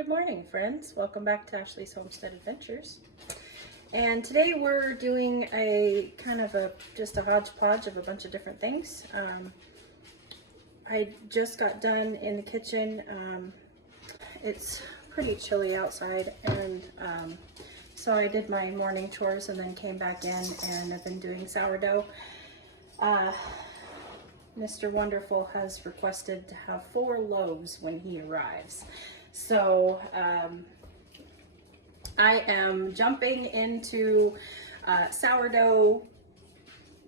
Good morning, friends. Welcome back to Ashley's Homestead Adventures. And today we're doing a kind of just a hodgepodge of a bunch of different things. I just got done in the kitchen. It's pretty chilly outside, and so I did my morning chores and then came back in, and I've been doing sourdough. Mr. Wonderful has requested to have 4 loaves when he arrives. So I am jumping into sourdough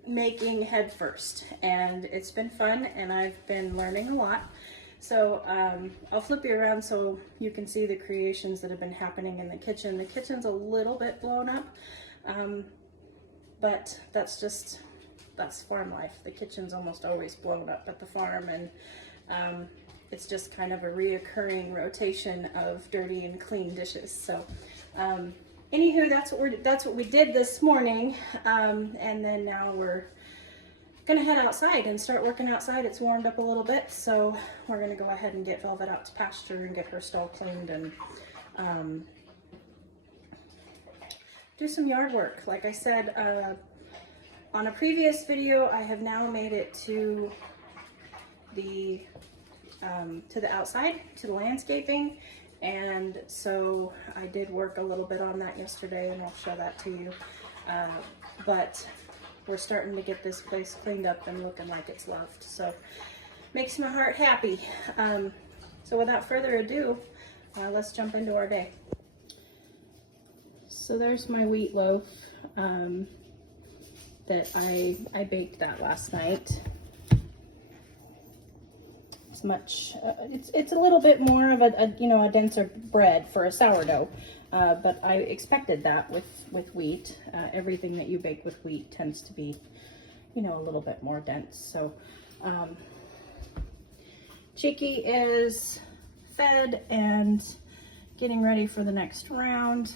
making head first, and it's been fun and I've been learning a lot. So I'll flip you around so you can see the creations that have been happening in the kitchen. The kitchen's a little bit blown up, but that's farm life. The kitchen's almost always blown up at the farm, and it's just kind of a reoccurring rotation of dirty and clean dishes. So anywho, that's what we did this morning, and then now we're gonna head outside and start working outside. It's warmed up a little bit, so we're gonna go ahead and get Velvet out to pasture and get her stall cleaned and do some yard work. Like I said, on a previous video, I have now made it to the outside, to the landscaping, and so I did work a little bit on that yesterday, and I'll show that to you. But we're starting to get this place cleaned up and looking like it's loved, so makes my heart happy. So without further ado, let's jump into our day. So there's my wheat loaf that I baked that last night. It's much, it's a little bit more of a denser bread for a sourdough, but I expected that with wheat. Everything that you bake with wheat tends to be, a little bit more dense. So Cheeky is fed and getting ready for the next round.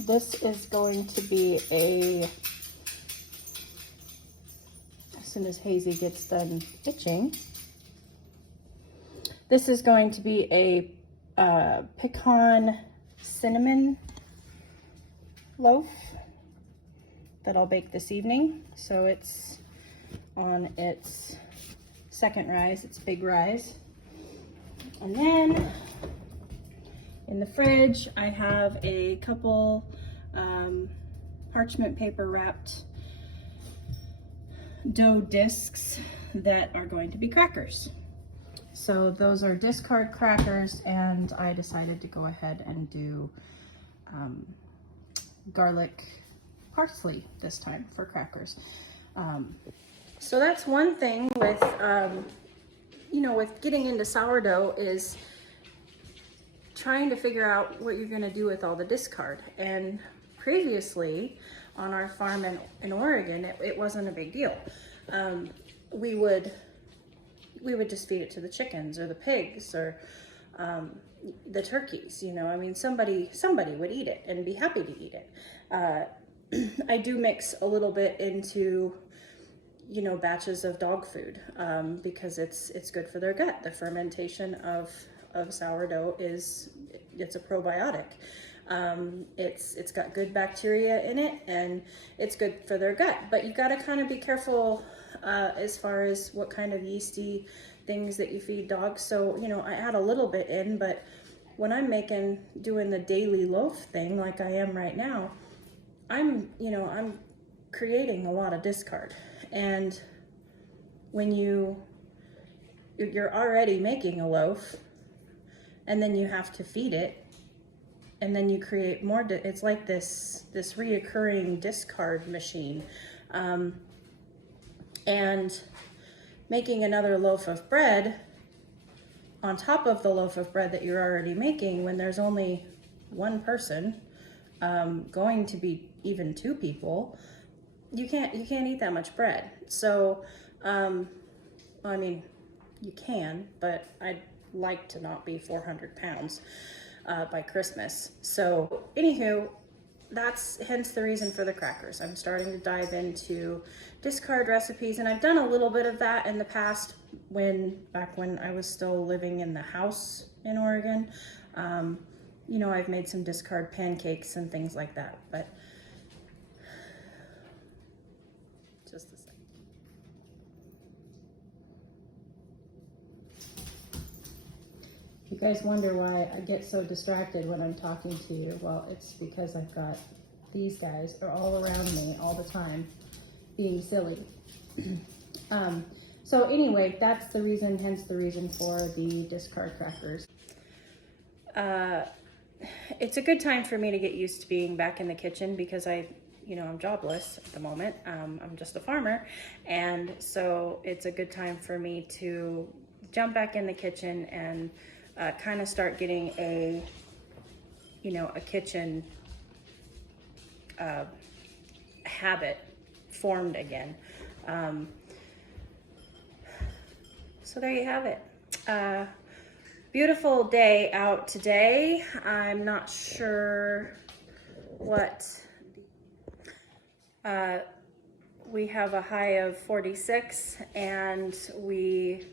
This is going to be as soon as Hazy gets done itching, this is going to be a pecan cinnamon loaf that I'll bake this evening. So it's on its second rise, its big rise. And then in the fridge, I have a couple parchment paper wrapped dough discs that are going to be crackers. So those are discard crackers, and I decided to go ahead and do garlic parsley this time for crackers. So that's one thing with, with getting into sourdough is trying to figure out what you're going to do with all the discard. And previously on our farm in Oregon, it wasn't a big deal. We would just feed it to the chickens or the pigs or the turkeys. Somebody would eat it and be happy to eat it. I do mix a little bit into batches of dog food because it's good for their gut. The fermentation of sourdough it's a probiotic. It's got good bacteria in it, and it's good for their gut. But you got to kind of be careful as far as what kind of yeasty things that you feed dogs. So I add a little bit in, but when I'm doing the daily loaf thing like I am right now, I'm creating a lot of discard. And when you're already making a loaf, and then you have to feed it, and then you create more. It's like this reoccurring discard machine. And making another loaf of bread on top of the loaf of bread that you're already making, when there's only one person, going to be even 2 people, you can't eat that much bread. So, you can, but I'd like to not be 400 pounds by Christmas. So anywho, that's hence the reason for the crackers. I'm starting to dive into discard recipes, and I've done a little bit of that in the past back when I was still living in the house in Oregon. You know, I've made some discard pancakes and things like that, but just a second. You guys wonder why I get so distracted when I'm talking to you. Well, it's because I've got these guys are all around me all the time being silly. So anyway, that's the reason, hence the reason for the discard crackers. It's a good time for me to get used to being back in the kitchen because I'm jobless at the moment. I'm just a farmer. And so it's a good time for me to jump back in the kitchen and kind of start getting a kitchen habit formed again. So there you have it. Beautiful day out today. I'm not sure what, we have a high of 46 and we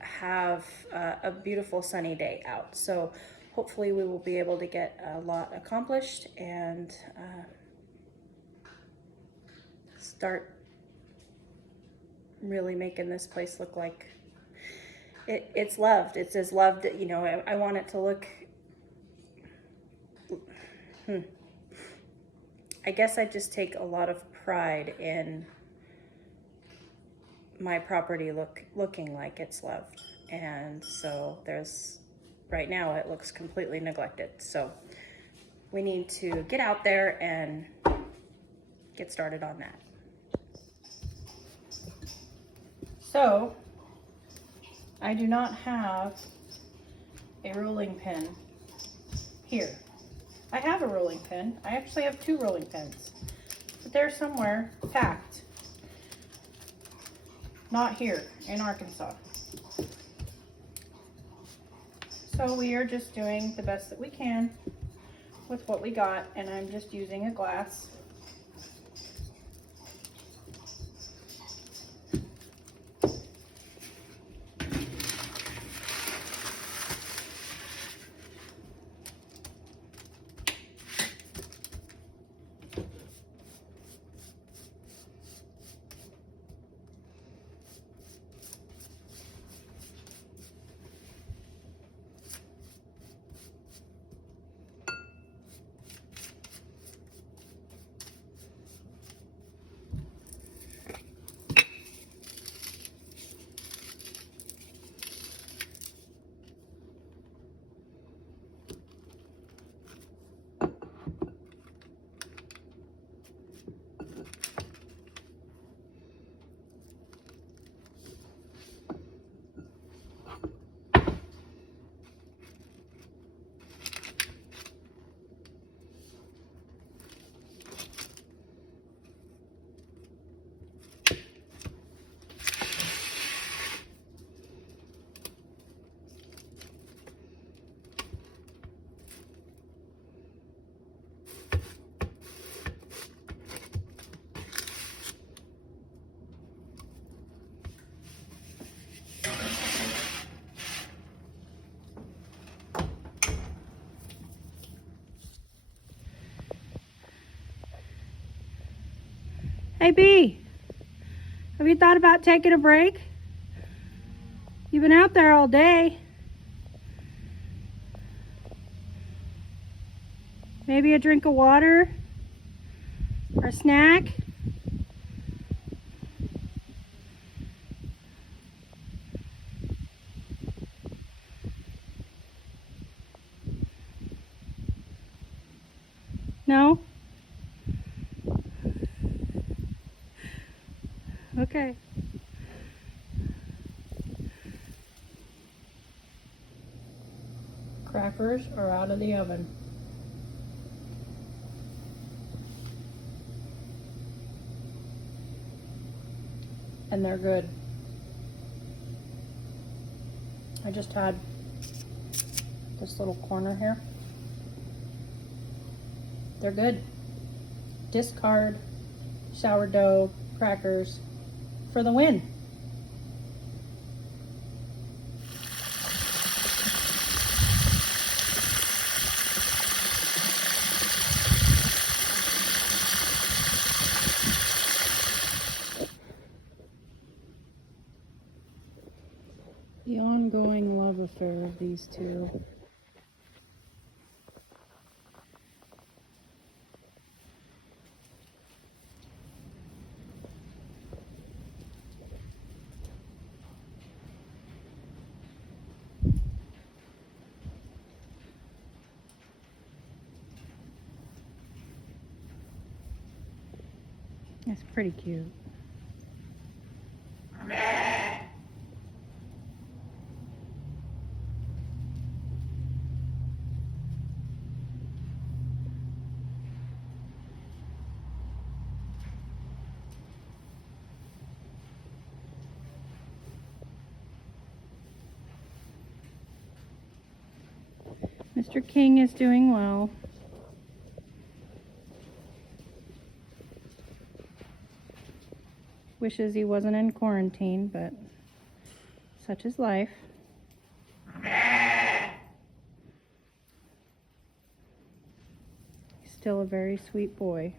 have a beautiful sunny day out. So hopefully we will be able to get a lot accomplished and start really making this place look like it's loved. It's as loved, I want it to look, I guess I just take a lot of pride in my property looking like it's loved. And so right now it looks completely neglected. So we need to get out there and get started on that. So I do not have a rolling pin here. I have a rolling pin. I actually have 2 rolling pins, but they're somewhere packed. Not here in Arkansas. So we are just doing the best that we can with what we got, and I'm just using a glass. Hey B, have you thought about taking a break? You've been out there all day. Maybe a drink of water or a snack? No? Okay. Crackers are out of the oven. And they're good. I just had this little corner here. They're good. Discard sourdough crackers for the win. The ongoing love affair of these two. It's pretty cute. Mr. King is doing well. Wishes he wasn't in quarantine, but such is life. He's still a very sweet boy.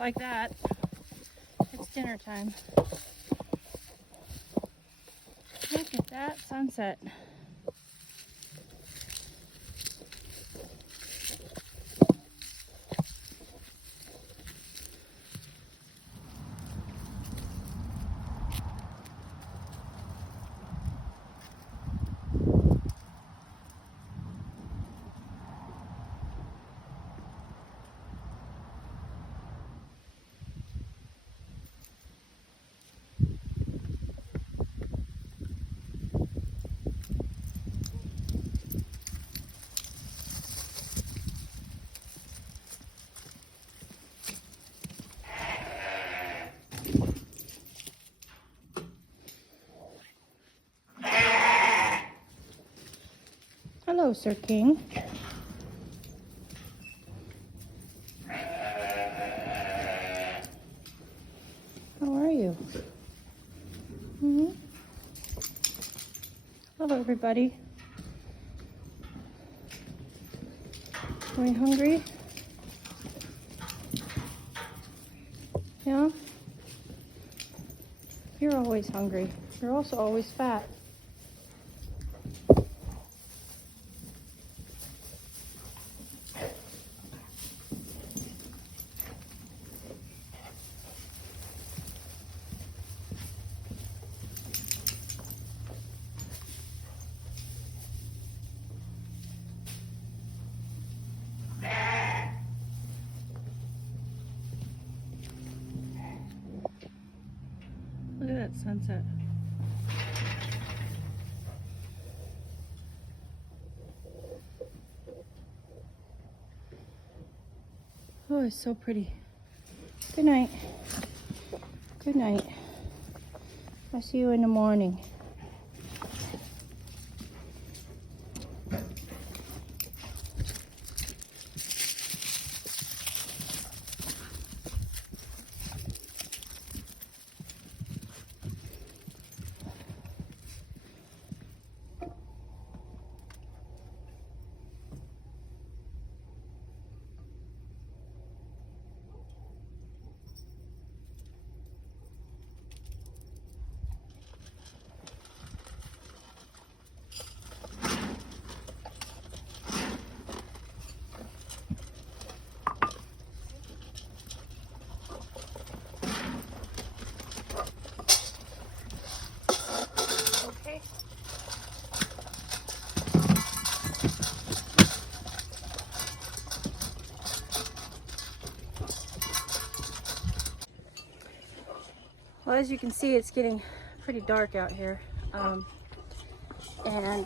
like that, it's dinner time. Look at that sunset. Hello, Sir King. How are you? Hello, everybody. Are we hungry? Yeah? You're always hungry. You're also always fat. Look at that sunset. Oh, it's so pretty. Good night. Good night. I'll see you in the morning. Well, as you can see, it's getting pretty dark out here. And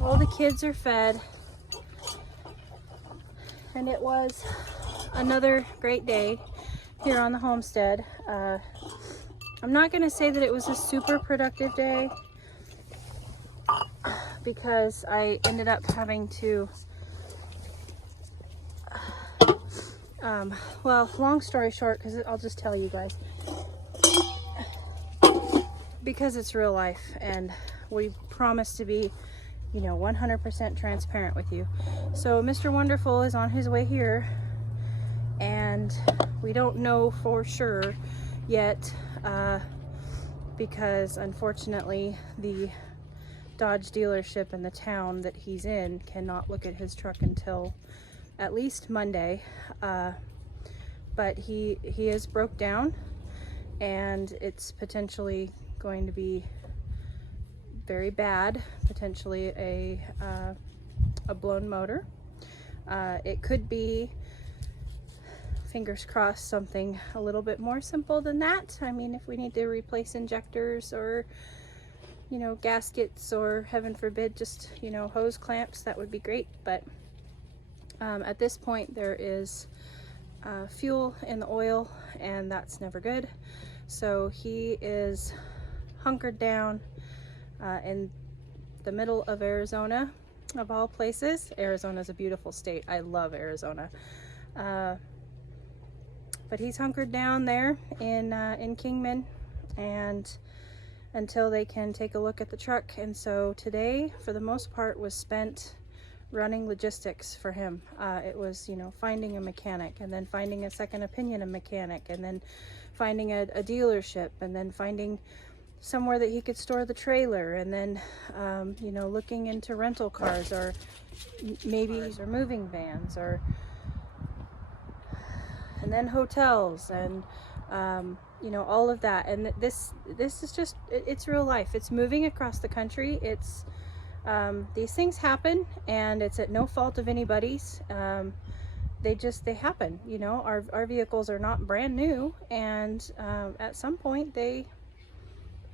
all the kids are fed. And it was another great day here on the homestead. I'm not going to say that it was a super productive day because I ended up having to well, long story short, because I'll just tell you guys, because it's real life and we promise to be, you know, 100% transparent with you. So Mr. Wonderful is on his way here and we don't know for sure yet because unfortunately the Dodge dealership in the town that he's in cannot look at his truck until at least Monday, but he is broke down and it's potentially going to be very bad, potentially a blown motor. It could be, fingers crossed, something a little bit more simple than that. I mean, if we need to replace injectors or, you know, gaskets, or heaven forbid, just, you know, hose clamps, that would be great. But at this point there is fuel in the oil and that's never good. So he is hunkered down in the middle of Arizona, of all places. Arizona is a beautiful state. I love Arizona. But he's hunkered down there in Kingman, and until they can take a look at the truck. And so today, for the most part, was spent running logistics for him. It was, you know, finding a mechanic, and then finding a second opinion mechanic, and then finding a dealership, and then finding somewhere that he could store the trailer, and then you know, looking into rental cars, or maybe or moving vans, or and then hotels, and you know, all of that. And this is just, it's real life. It's moving across the country. It's these things happen, and it's at no fault of anybody's. They happen, you know. Our vehicles are not brand new, and at some point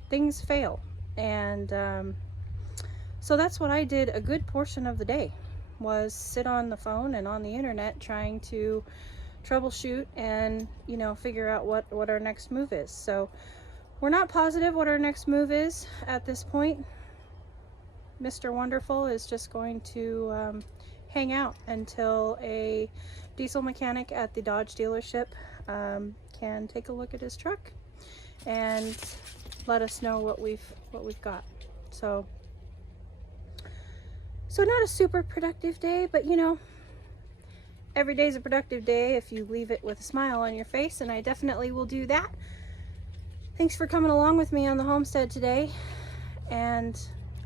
things fail. And so that's what I did a good portion of the day, was sit on the phone and on the internet trying to troubleshoot and, you know, figure out what our next move is. So we're not positive what our next move is at this point. Mr. Wonderful is just going to hang out until a diesel mechanic at the Dodge dealership can take a look at his truck and let us know what we've got. So not a super productive day, but you know, every day's a productive day if you leave it with a smile on your face, and I definitely will do that. Thanks for coming along with me on the homestead today, and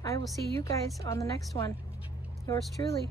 I will see you guys on the next one. Yours truly.